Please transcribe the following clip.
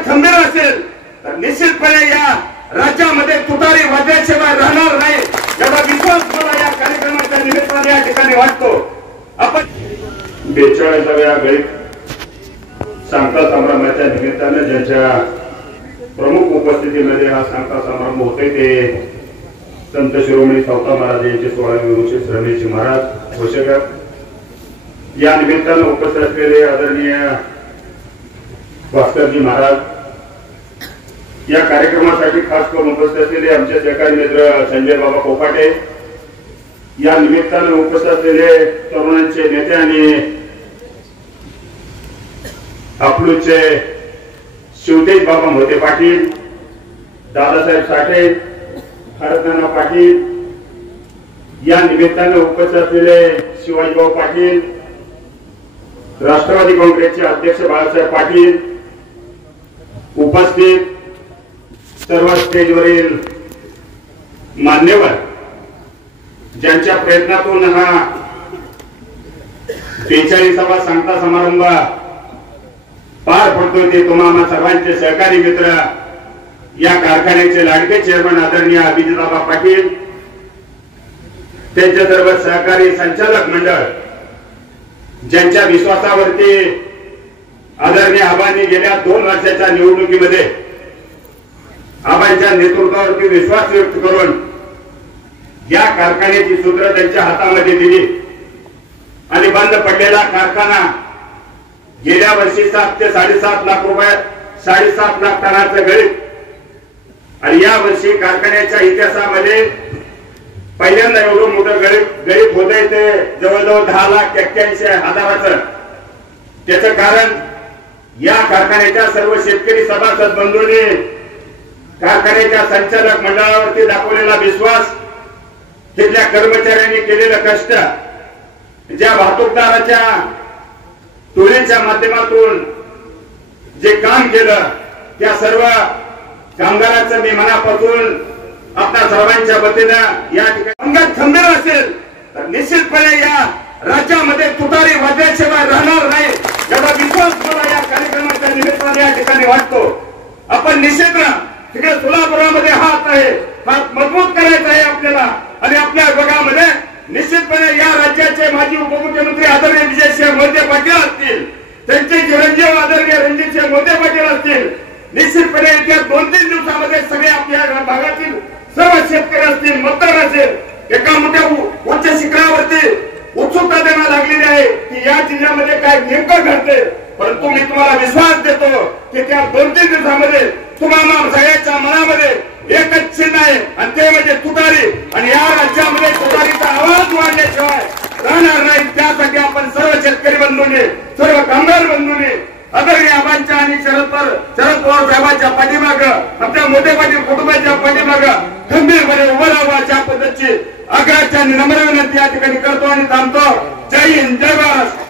अंगात खंबीर असेल तर निश्चितपणे या राज्यामध्ये तुतारी वाजल्याशिवाय राहणार नाही एवढा विश्वास मला या कार्यक्रमाच्या निमित्ताने या ठिकाणी वाटतो। आपण 42व्या गळीत सांगता समारंभाच्या निमित्ताने ज्यांच्या प्रमुख उपस्थितीमध्ये हा सांगता समारंभ होतोय ते संत शिरोमणी सावता महाराज यांचे 16वे वंश श्रमेशी महाराज घोषकर या निमित्ताने उपस्थित असलेले आदरणीय भास्करजी महाराज या कार्यक्रमासाठी खास करून उपस्थित असलेले आमचे सहकारी मित्र संजय बाबा कोपाटे या निमित्ताने उपस्थित असलेले तरुणांचे नेते आणि अकलूजचे शिवतेज बाबा मोते पाटील, दादासाहेब साठे, हरनाना पाटील या निमित्ताने उपस्थित असलेले शिवाजीभाऊ पाटील, राष्ट्रवादी काँग्रेसचे अध्यक्ष बाळासाहेब पाटील, उपस्थित सर्व स्टेजवरील मान्यवर ज्यांच्या प्रयत्नातून हा 42वा सांगता समारंभ पार पडतोय ते तुम्हाला सर्वांचे सहकारी मित्र या कारखान्याचे लाडके चेअरमन आदरणीय अभिजितबाबा पाटील, त्यांचे सर्व सहकारी संचालक मंडळ ज्यांच्या विश्वासावरती आदरणीय आबांनी गेल्या 2 वर्षाच्या निवडणुकीमध्ये आबांच्या नेतृत्वावरती विश्वास व्यक्त करून या कारखान्याची सूत्र त्यांच्या हातामध्ये दिली आणि बंद पडलेला कारखाना गेल्या वर्षी 7 ते 7.5 लाख रुपये 7.5 लाख टनाचं गळीत आणि या वर्षी कारखान्याच्या इतिहासामध्ये पहिल्यांदा एवढं मोठं गळीत होतंय ते जवळजवळ 10,81,000 त्याचं कारण या कारखान्याच्या सर्व शेतकरी सभासद बंधूंनी कारखान्याच्या संचालक मंडळावरती दाखवलेला विश्वास, तिथल्या कर्मचाऱ्यांनी केलेलं कष्ट, ज्या वाहतूकदाराच्या टोळीच्या माध्यमातून जे काम केलं त्या सर्व कामगारांचं मी मनापासून आपल्या सर्वांच्या वतीनं या ठिकाणी अंगात खंबीर असेल तर निश्चितपणे या राज्यामध्ये तुतारी वाजल्याशिवाय राहणार नाही एवढा विश्वास मला या कार्यक्रमाच्या निमित्ताने या ठिकाणी वाटतो। आपण निश्चित तिकडे सोलापुरामध्ये हात आहे, हात मजबूत करायचा आहे आपल्याला आणि आपल्या विभागामध्ये निश्चितपणे या राज्याचे माजी उपमुख्यमंत्री आदरणीय विजयसिंह मोहिते पाटील असतील, त्यांचे चिरंजीव आदरणीय रणजितसिंह मोहिते पाटील असतील, निश्चितपणे येत्या 2-3 दिवसामध्ये सगळे आपल्या भागातील सर्व शेतकरी असतील, मतदार असेल एका मोठ्या उच्च शिखरावरती उत्सुकता त्यांना लागलेली आहे की या जिल्ह्यामध्ये काय नेमकं घडते, परंतु मी तुम्हाला विश्वास देतो की त्या 2-3 दिवसामध्ये तुम्हाला सगळ्यांच्या मनामध्ये एकच चिन्ह आहे आणि ते म्हणजे तुतारी आणि या राज्यामध्ये तुतारीचा आवाज वाढल्याशिवाय राहणार नाही। त्यासाठी आपण सर्व शेतकरी बंधूंनी, सर्व कामगार बंधूंनी आदरणीय आबांच्या आणि शरद पवार साहेबांच्या पाठीमागं, आपल्या मोठे पाटील कुटुंबाच्या पाठीमागं खंबीरपणे उभं राहावं अशा पद्धतीची आग्रहाची नम्र विनंती या ठिकाणी करतो आणि थांबतो। जय हिंद, जय महाराष्ट्र।